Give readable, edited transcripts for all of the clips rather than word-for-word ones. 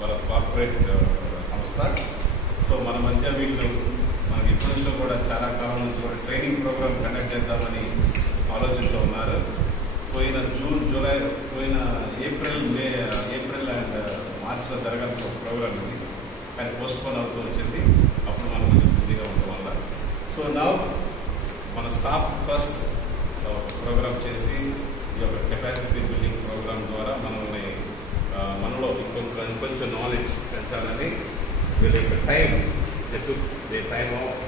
వాళ్ళ కార్పొరేట్ సంస్థ. సో మన మధ్య వీళ్ళు మనకి ఇప్పటి నుంచో కూడా చాలా కాలం నుంచి కూడా ట్రైనింగ్ ప్రోగ్రామ్ కండక్ట్ చేద్దామని ఆలోచనతో ఉన్నారు. పోయిన జూన్, జూలై, పోయిన ఏప్రిల్ అండ్ మార్చిలో జరగాల్సిన ఒక ప్రోగ్రామ్ ఇది, కానీ పోస్ట్పోన్ అవుతూ వచ్చింది. అప్పుడు మనం కొంచెం బిజీగా ఉండడం వల్ల. సో నా మన స్టాఫ్ ఫస్ట్ ప్రోగ్రామ్ చేసి ఈ యొక్క కెపాసిటీ బిల్డింగ్ ప్రోగ్రామ్ ద్వారా మనలో ఇంకొంచెం నాలెడ్జ్ పెంచాలని వీళ్ళ యొక్క time they time out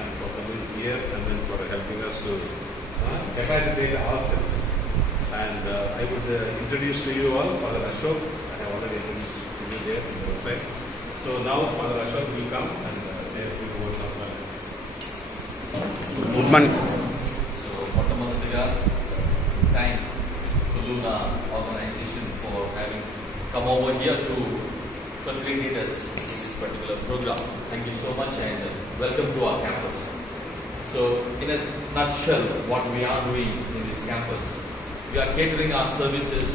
and for coming here and then for helping us to capacitate ourselves. And I would introduce to you all Father Ashok. I have already introduced to you there in the website. So now Father Ashok will come and say a few words of Good morning. So, మొట్టమొదటిగా thank Tuluna organization for having come over here to facilitate us in this particular program. Thank you so much and welcome to our campus. So, in a nutshell, what we are doing in this campus, we are catering our services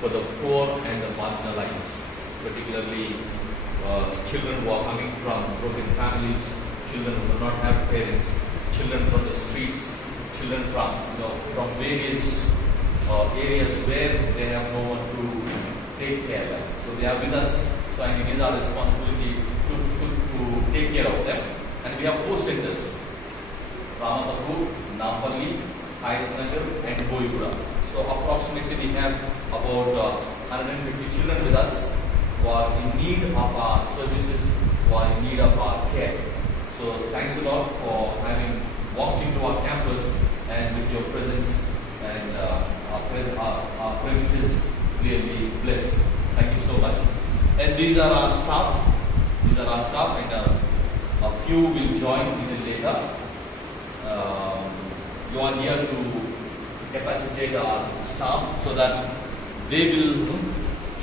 for the poor and the marginalized, particularly children who are coming from broken families, children who do not have parents, children from the streets, children from various areas where they have no one to take care of them. So they are with us, so I think it is our responsibility to take care of them. And we have 4 centers: Ramatapur, Nampalli, Hayatnagar and Boyguda. So approximately we have about 150 children with us who are in need of our services, who are in need of our care. So thanks a lot for having walked into our campus and with your presence, and our premises really blessed. Thank you so much. And these are our staff. And a few will join a little later. You are here to capacitate our staff so that they will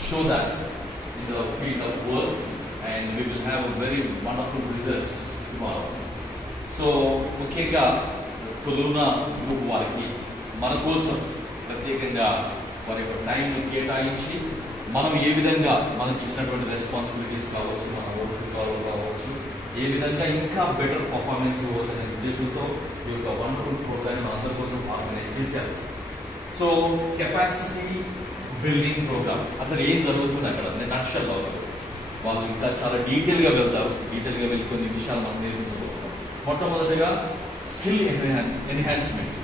show that in the field of work, and we will have a very wonderful results tomorrow. So ముఖ్యంగా తులూనా గ్రూప్ వారికి మన కోసం ప్రత్యేకంగా వారి యొక్క టైంని కేటాయించి మనం ఏ విధంగా మనకి ఇచ్చినటువంటి రెస్పాన్సిబిలిటీస్ కావచ్చు, మన ఓటు కావచ్చు, ఏ విధంగా ఇంకా బెటర్ పర్ఫార్మెన్స్ ఇవ్వచ్చు అనే ఉద్దేశంతో ఈ యొక్క వండర్ఫుల్ ప్రోగ్రామ్ మనందరి కోసం ఆర్గనైజ్ చేశారు. సో కెపాసిటీ బిల్డింగ్ ప్రోగ్రామ్ అసలు ఏం జరుగుతుంది అక్కడ నేను నక్షల్లో వాళ్ళు ఇంకా చాలా డీటెయిల్గా వెళ్తారు. డీటెయిల్గా వెళ్ళి కొన్ని విషయాలు మనం నేర్పించబోతున్నాం. మొట్టమొదటిగా skill enhancement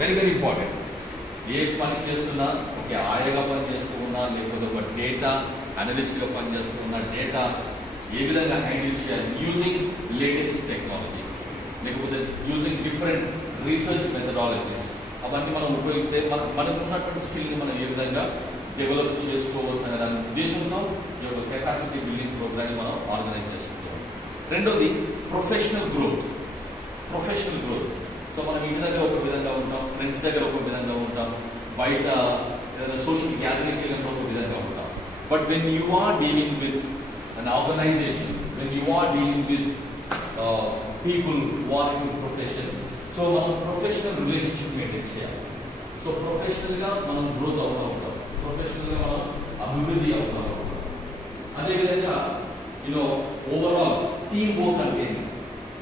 very very important. ఏ పని చేస్తున్నా, ఒక ఆయగా పని చేస్తూ ఉన్నా, లేకపోతే ఒక డేటా అనలిస్ట్గా పనిచేస్తూ ఉన్నా, డేటా ఏ విధంగా హ్యాండిల్ చేయాలి యూజింగ్ లేటెస్ట్ టెక్నాలజీ, లేకపోతే యూజింగ్ డిఫరెంట్ రీసెర్చ్ మెథడాలజీస్, అవన్నీ మనం ఉపయోగిస్తే మనకు ఉన్నటువంటి స్కిల్ని మనం ఏ విధంగా డెవలప్ చేసుకోవచ్చు అనే దాని ఉద్దేశంతో ఈ యొక్క కెపాసిటీ బిల్డింగ్ ప్రోగ్రామ్ మనం ఆర్గనైజ్ చేసుకుంటాం. రెండోది ప్రొఫెషనల్ గ్రోత్. సో మనం ఇంటి దగ్గర ఒక విధంగా ఉంటాం, ఫ్రెండ్స్ దగ్గర ఒక విధంగా ఉంటాం, బయట ఏదైనా సోషల్ గ్యాదరింగ్ వెళ్ళినప్పుడు ఒక విధంగా ఉంటాం. But when you are dealing with an organisation, when you are dealing with people who are in profession, so మనం ప్రొఫెషనల్ రిలేషన్షిప్ మెయింటైన్ చేయాలి. సో ప్రొఫెషనల్గా మనం గ్రోత్ అవుతూ ఉంటాం, ప్రొఫెషనల్గా మనం అభివృద్ధి అవుతూ ఉంటాం. అదేవిధంగా ఓవరాల్ టీమ్ వర్క్ అంటే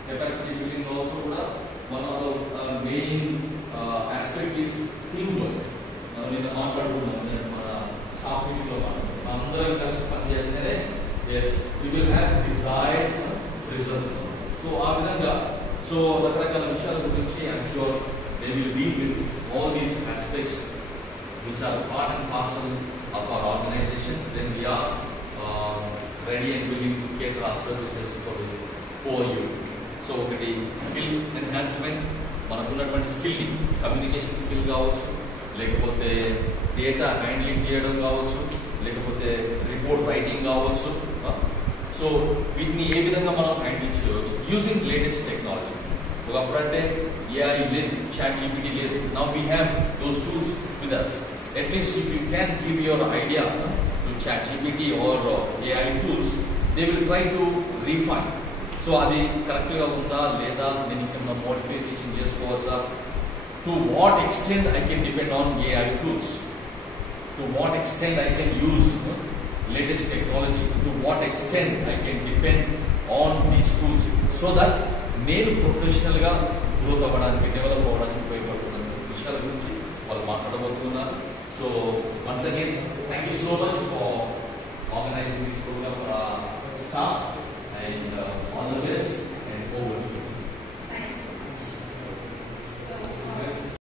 కెపాసిటీ బిల్డింగ్ ఆల్సో కూడా one of the main aspect is teamwork. నిన్న మాట్లాడుకున్నాం, మన స్టాఫ్ మీటింగ్లో అందరం కలిసి పనిచేస్తేనే we will have desired results. So ఆ విధంగా రకరకాల విషయాల గురించి I'm sure they will deal with all these aspects which are part and parcel of our organization. Then we are ready and willing to cater our services for you. So ఒకటి skill enhancement, మనకున్నటువంటి స్కిల్ని communication skill కావచ్చు, లేకపోతే data handling చేయడం కావచ్చు, లేకపోతే report writing కావచ్చు. సో వీటిని ఏ విధంగా మనం హ్యాండిల్ చేయవచ్చు యూజింగ్ లేటెస్ట్ టెక్నాలజీ. ఒకప్పుడంటే ఏఐ లేదు, చాట్ జీపీటీ లేదు. Now we have those tools with us. At least if you can give your idea to chat GPT or AI tools, they will try to refine. So అది కరెక్ట్గా ఉందా లేదా, నేను ఇంకేమన్నా మోడిఫికేషన్ చేసుకోవచ్చా, to what extent I can depend on AI tools, to what extent I can use latest technology, to what extent I can depend on these tools so that నేను ప్రొఫెషనల్గా గ్రోత్ అవ్వడానికి, డెవలప్ అవ్వడానికి ఉపయోగపడుతున్న విషయాల గురించి వాళ్ళు మాట్లాడబోతున్నారు. So once again thank you so much for organising this program for our staff.